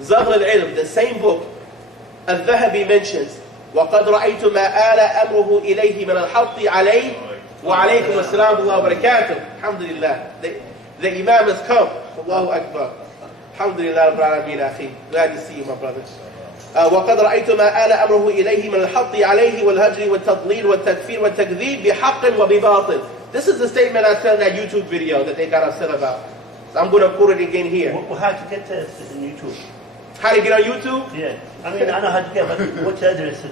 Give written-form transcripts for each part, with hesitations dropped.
Zaghl al-Ilm, the same book, Al-Dahabi mentions, وَقَدْ رَأَيْتُ مَا آلَ أَمْرُهُ إِلَيْهِ مِنَ الْحَطِّ عَلَيْهِ وَعَلَيْكُمْ السَّلَامُ وَبَرَكَاتُهُ. Alhamdulillah. The Imam has come. Allahu Akbar. Alhamdulillah Rabbil Alameen, akhi. Glad to see you, my brothers. وَقَدْ رَأَيْتُ مَا آلَ أَمْرُهُ إِلَيْهِ مِنَ الْحَطِّ عَلَيْهِ وَالْهَجْرِ وَالتَّضْلِيلِ وَالتَّكْفِيرِ وَالتَّكْذِيبِ بِحَقٍّ وَبِبَاطِلٍ. This is the statement I said in that YouTube video that they got upset about. So I'm going to quote it again here. Well, how to get to YouTube? How to get on YouTube? Yeah. I mean, I know how to get, but what's the address?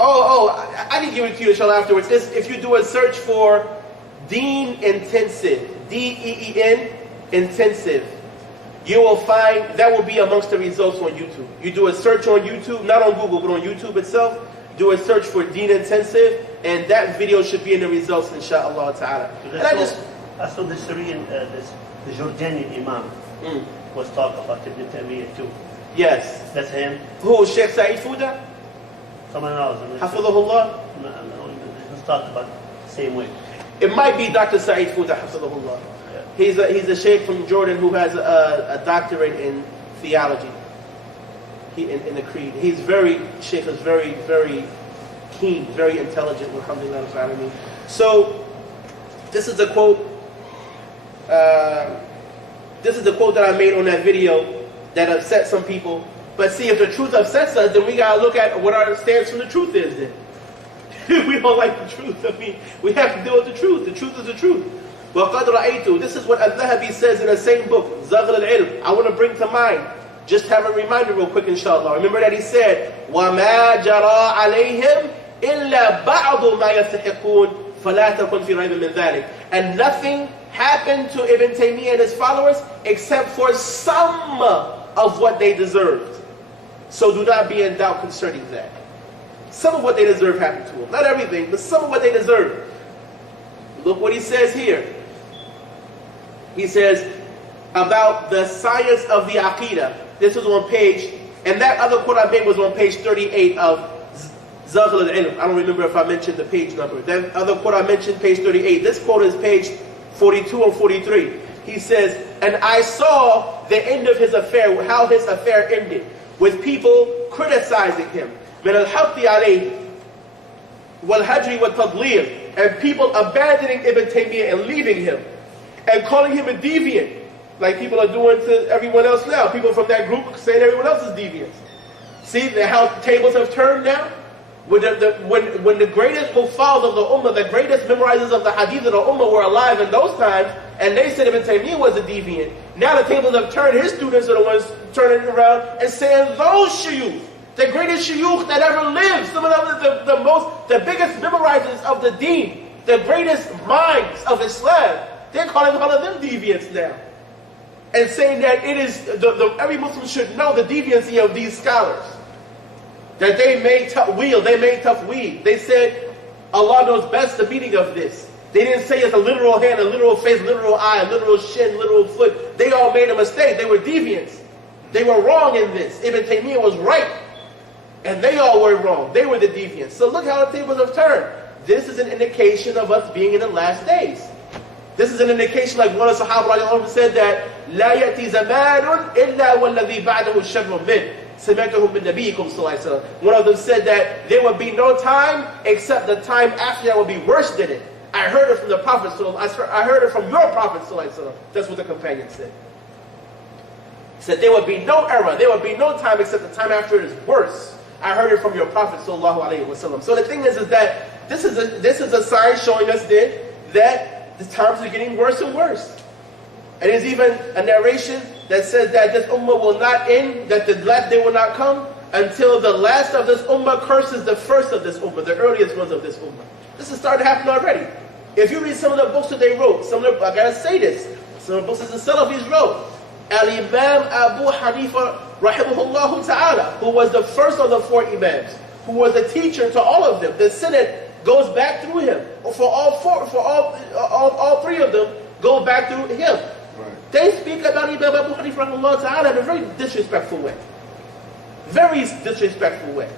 I can give it to you inshallah afterwards. If you do a search for Deen Intensive, D-E-E-N, Intensive, you will find, that will be amongst the results on YouTube. You do a search on YouTube, not on Google, but on YouTube itself, do a search for Deen Intensive, and that video should be in the results, inshallah ta'ala. I saw the Syrian, the Jordanian Imam was talking about Ibn Taymiyyah too. Yes. That's him? Who, Sheikh Sa'id Fouda? Someone else. Hafidhahullah? No, he's talking about the same way. It might be Dr. Sa'id Fouda, Hafidhahullah. Yeah. He's a sheikh from Jordan who has a doctorate in theology. In the creed. Sheikh is very, very keen, very intelligent, alhamdulillah. So, this is the quote. This is the quote that I made on that video that upset some people. But see, if the truth upsets us, then we gotta look at what our stance from the truth is then. We don't like the truth. I mean, we have to deal with the truth. The truth is the truth. وَقَدْ رَأَيْتُ. This is what Al-Dahabi says in the same book, Zaghl al-Ilm. I want to bring to mind, just have a reminder real quick inshallah. Remember that he said, وَمَا جَرَى عَلَيْهِمْ إِلَّا بَعْضُ مَا يَسْتَحِقُونَ فَلَا تَكُنْ فِي رَيْبٍ مِنْ ذَلِكَ. And nothing happened to Ibn Taymiyyah and his followers except for some of what they deserved. So do not be in doubt concerning that. Some of what they deserve happened to them. Not everything, but some of what they deserve. Look what he says here. He says about the science of the Aqidah. This was on page, and that other quote I made was on page 38 of Zaghl al-Ilm. I don't remember if I mentioned the page number. That other quote I mentioned, page 38. This quote is page 42 or 43. He says, and I saw the end of his affair, how his affair ended, with people criticizing him. مِنَ الْحَقِّ عَلَيْهِ وَالْهَجْرِ وَالتَّضْلِيلِ. And people abandoning Ibn Taymiyyah and leaving him. And calling him a deviant. Like people are doing to everyone else now. People from that group saying everyone else is deviant. See how tables have turned now? When the greatest huffaz of the ummah, the greatest memorizers of the hadith of the ummah were alive in those times, and they said Ibn Taymiyyah was a deviant. Now the tables have turned, his students are the ones turning it around and saying those shuyukh, the greatest shuyukh that ever lived, some of them the biggest memorizers of the deen, the greatest minds of Islam, they're calling all of them deviants now. And saying that it is, every Muslim should know the deviancy of these scholars. That they made tafweed. They said, Allah knows best the meaning of this. They didn't say it's a literal hand, a literal face, literal eye, a literal shin, literal foot. They all made a mistake. They were deviants. They were wrong in this. Ibn Taymiyyah was right. And they all were wrong. They were the deviants. So look how the tables have turned. This is an indication of us being in the last days. This is an indication, like one of the Sahaba said that, لا يأتي زمان إلا والذي بعده شر منه. One of them said that there would be no time except the time after that would be worse than it. I heard it from the Prophet. I heard it from your Prophet. That's what the companion said. He said there would be no era, there would be no time except the time after it is worse. I heard it from your Prophet. So the thing is that this is a sign showing us that the times are getting worse and worse. And there's even a narration that says that this ummah will not end, that the last day will not come until the last of this ummah curses the first of this ummah, the earliest ones of this ummah. This is starting to happen already. If you read some of the books that they wrote, I gotta say this, some of the books that the Salafis wrote, Al-Imam Abu Hanifa rahimahullah ta'ala, who was the first of the four Imams, who was a teacher to all of them. The Senate goes back through him. For all three of them go back through him. They speak about Imam Abu Hanifa rahimahullah ta'ala in a very disrespectful way. Very disrespectful way.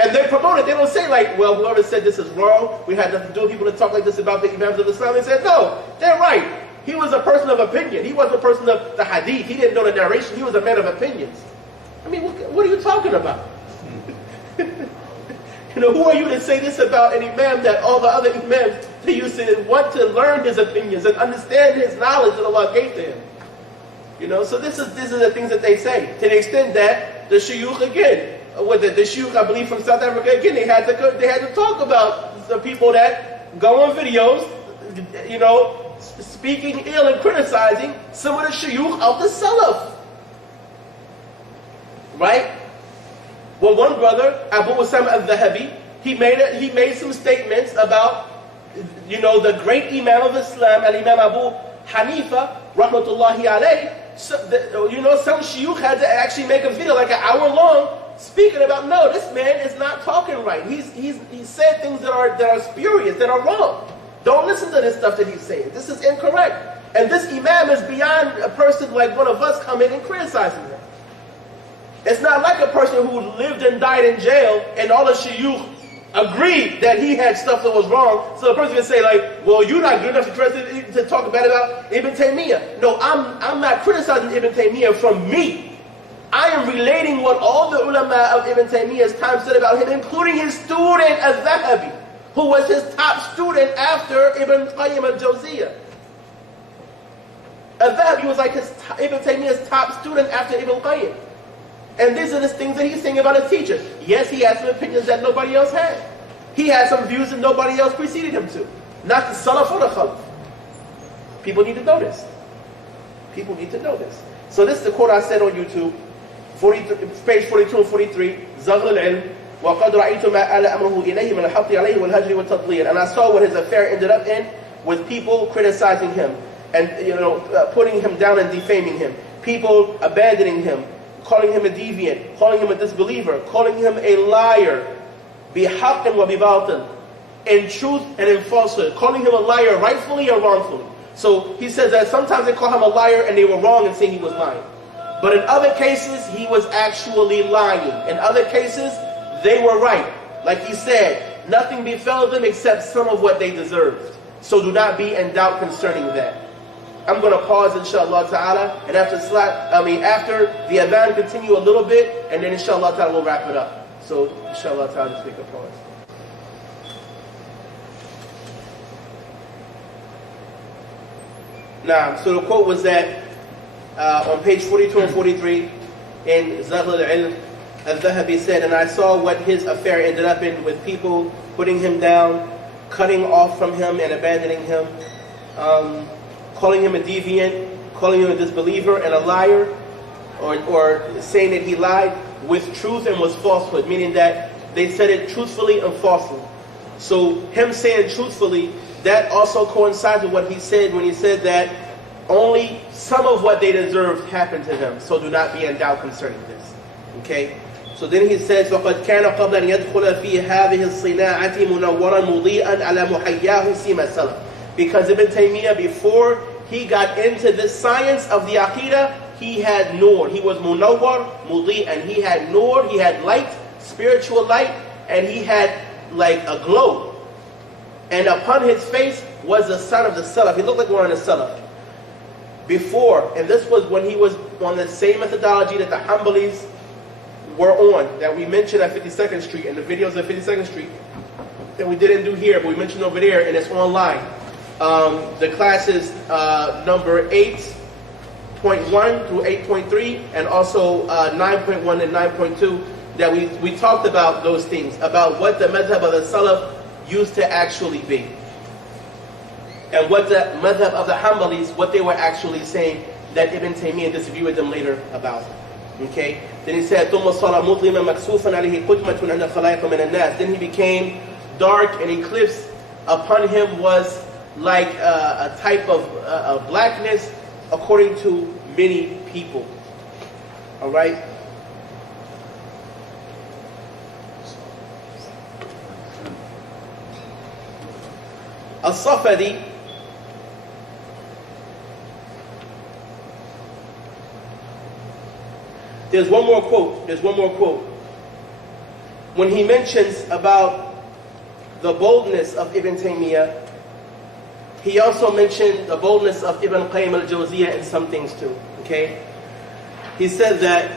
And they promote it. They don't say like, well, whoever said this is wrong, we had nothing to do with people to talk like this about the Imams of Islam. They said, no, they're right. He was a person of opinion. He wasn't a person of the hadith. He didn't know the narration. He was a man of opinions. I mean, what are you talking about? Who are you to say this about an imam that all the other imams, they used to want to learn his opinions and understand his knowledge that Allah gave to him? So this is the things that they say. To the extent that the shuyukh again, the shuyukh, I believe from South Africa again, they had to talk about the people that go on videos, speaking ill and criticizing some of the shuyukh of the Salaf. Right? Well, one brother, Abu Usam al-Dahabi, he made some statements about, the great Imam of Islam, Al-Imam Abu Hanifa, rahmatullahi alayh. Some shuyukh had to actually make a video like an hour long speaking about, no, this man is not talking right. He said things that are spurious, that are wrong. Don't listen to this stuff that he's saying. This is incorrect. And this Imam is beyond a person like one of us coming and criticizing him. It's not like a person who lived and died in jail and all the shuyukh agreed that he had stuff that was wrong. So the person can say like, well, you're not good enough to talk bad about Ibn Taymiyyah. No, I'm not criticizing Ibn Taymiyyah from me. I am relating what all the ulama of Ibn Taymiyyah's time said about him, including his student Al-Dahabi, who was his top student after Ibn Qayyim al-Jawziyah. Al-Dahabi was like Ibn Taymiyyah's top student after Ibn Qayyim. And these are the things that he's saying about his teachers. Yes, he had some opinions that nobody else had. He had some views that nobody else preceded him to. Not the Salaf or the Khalaf. People need to know this. People need to know this. So this is the quote I said on YouTube, page 42 and 43, زَغْلُ الْعِلْمِ وَقَدْ رَأَيْتُ مَا آلَ أَمْرُهُ إِلَيْهِ مِنَ الْحَقِّ عَلَيْهِ وَالْهَجْرِ وَالتَّضْلِيلِ. And I saw what his affair ended up in with people criticizing him and putting him down and defaming him. People abandoning him, calling him a deviant, calling him a disbeliever, calling him a liar, بِحَقٍ وَبِبَاطِلٍ, in truth and in falsehood, calling him a liar rightfully or wrongfully. So he says that sometimes they call him a liar and they were wrong in saying he was lying. But in other cases, he was actually lying. In other cases, they were right. Like he said, nothing befell them except some of what they deserved. So do not be in doubt concerning that. I'm going to pause, inshallah ta'ala, and after the adhan, continue a little bit, and then inshallah ta'ala we'll wrap it up. So inshallah ta'ala, just take a pause. Now, so the quote was that on page 42 and 43 in Zaghl al-Ilm, Al-Dahabi said, and I saw what his affair ended up in with people putting him down, cutting off from him and abandoning him, calling him a deviant, calling him a disbeliever and a liar, or saying that he lied with truth and was falsehood, meaning that they said it truthfully and falsely. So him saying truthfully, that also coincides with what he said when he said that only some of what they deserved happened to them. So do not be in doubt concerning this. Okay? So then he says, وَقَدْ كَانَ قَبْلَ أَنْ يَدْخُلَ فِي هَذِهِ الصِّنَاعَةِ مُنَوَّرًا مُضِيئًا عَلَى مُحَيَّاهُ سِيمَ السَّلَفِ. Because Ibn Taymiyyah, before he got into this science of the Aqidah, he had nur. He was munawwar, mudi'an. He had nur, he had light, spiritual light, and he had like a glow. And upon his face was the son of the Salaf. He looked like one of the Salaf. Before, and this was when he was on the same methodology that the Hanbalis were on, that we mentioned at 52nd Street, in the videos at 52nd Street, that we didn't do here, but we mentioned over there, and it's online. The classes number 8.1 through 8.3, and also 9.1 and 9.2, that we talked about those things, about what the madhab of the Salaf used to actually be. And what the madhab of the Hanbalis, what they were actually saying, that Ibn Taymiyyah disagreed with them later about. Okay? Then he said, ثُمَّ صَارَ مُظْلِمًا مَكْسُوفًا عَلَيْهِ قُتْمَةٌ عَنَ الْخَلَائِقِ مِنَ النَّاسِ. Then he became dark, and eclipse upon him was like a type of blackness according to many people. Alright? As-Safadi, there's one more quote. When he mentions about the boldness of Ibn Taymiyyah, he also mentioned the boldness of Ibn Qayyim al-Jawziyah in some things too. Okay? He said that